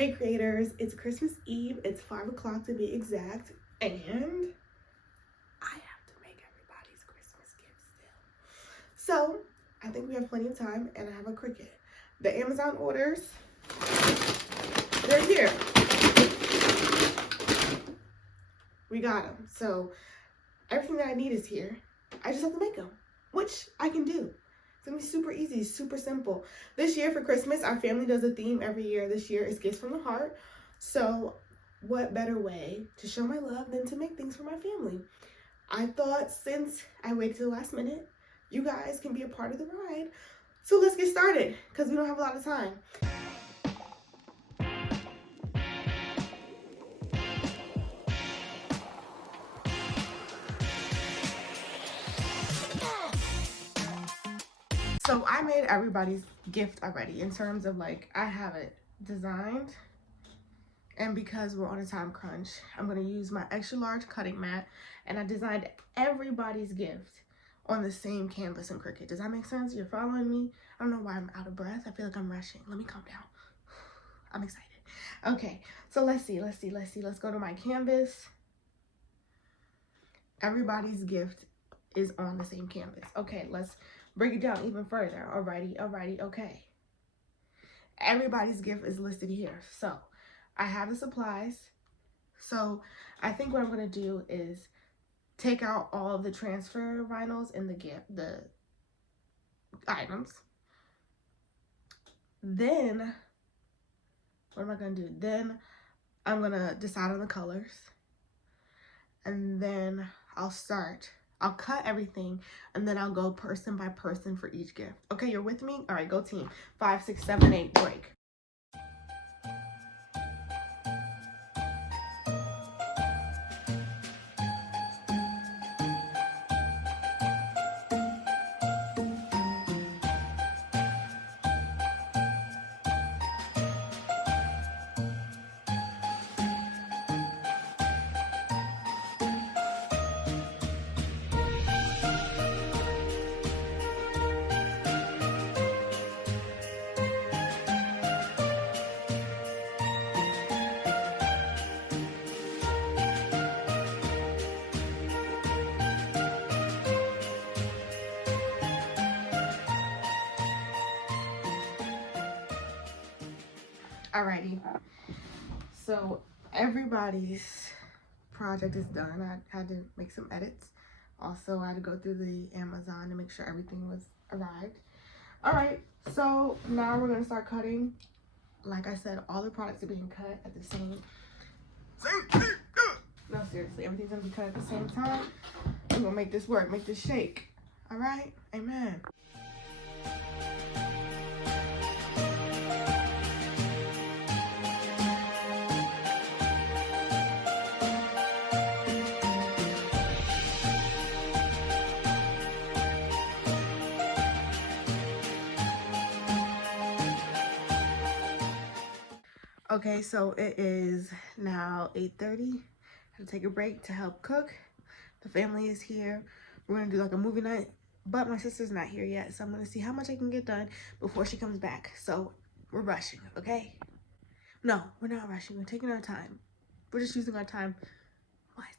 Hey creators, it's Christmas Eve. It's 5 o'clock to be exact, and I have to make everybody's Christmas gifts still. So I think we have plenty of time, and I have a Cricut. The Amazon orders, they're here. We got them. So everything that I need is here. I just have to make them, which I can do. It's gonna be super easy, super simple. This year for Christmas, our family does a theme every year. This year is Gifts from the Heart. So what better way to show my love than to make things for my family? I thought since I waited to the last minute, you guys can be a part of the ride. So let's get started, because we don't have a lot of time. So I made everybody's gift already in terms of like, I have it designed. And because we're on a time crunch, I'm gonna use my extra large cutting mat, and I designed everybody's gift on the same canvas in Cricut. Does that make sense? You're following me? I don't know why I'm out of breath. I feel like I'm rushing. Let me calm down. I'm excited. Okay, so let's see. Let's go to my canvas. Everybody's gift is on the same canvas. Okay, let's break it down even further. Alrighty, okay. Everybody's gift is listed here. So I have the supplies. So I think what I'm gonna do is take out all of the transfer vinyls in the items. Then what am I gonna do? Then I'm gonna decide on the colors, and then I'll cut everything, and then I'll go person by person for each gift. Okay, you're with me? All right, go team. 5, 6, 7, 8, break. Alrighty, so everybody's project is done. I had to make some edits. Also, I had to go through the Amazon to make sure everything was arrived. Alright, so now we're going to start cutting. Like I said, all the products are being cut at the same no, seriously, everything's going to be cut at the same time. I'm going to make this work, make this shake. Alright, amen. Okay, so it is now 8:30. I had to take a break to help cook. The family is here. We're gonna do like a movie night, but my sister's not here yet, so I'm gonna see how much I can get done before she comes back. So we're rushing, okay? No, we're not rushing. We're taking our time. We're just using our time wisely.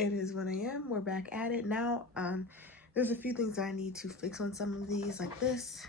It is 1 a.m. We're back at it now. There's a few things that I need to fix on some of these, like this.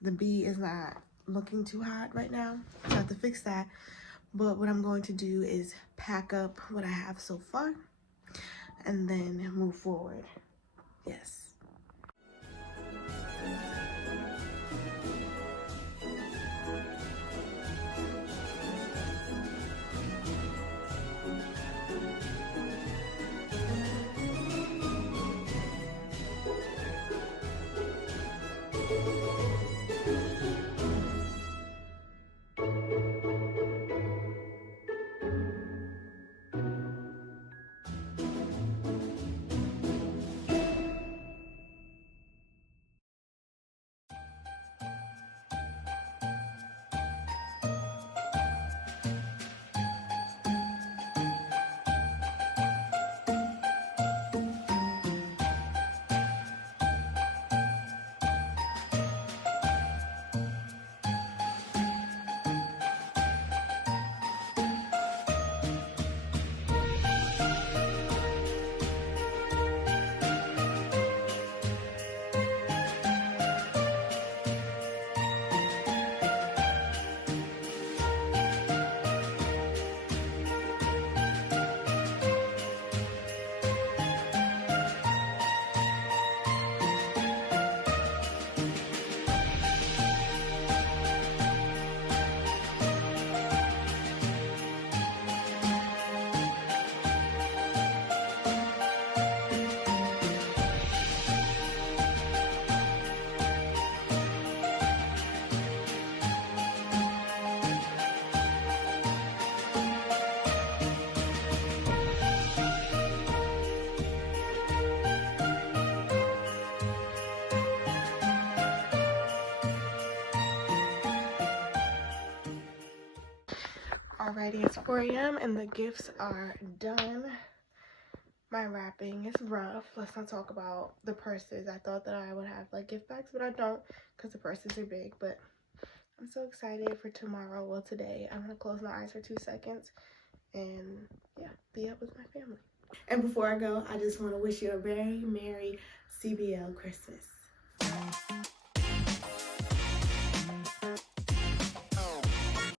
The bee is not looking too hot right now, so I have to fix that. But what I'm going to do is pack up what I have so far and then move forward. Yes. Alrighty, it's 4 a.m. and the gifts are done. My wrapping is rough. Let's not talk about the purses. I thought that I would have like gift bags, but I don't because the purses are big. But I'm so excited for tomorrow. Well, today I'm gonna close my eyes for 2 seconds and yeah, be up with my family. And before I go, I just want to wish you a very Merry CBL Christmas.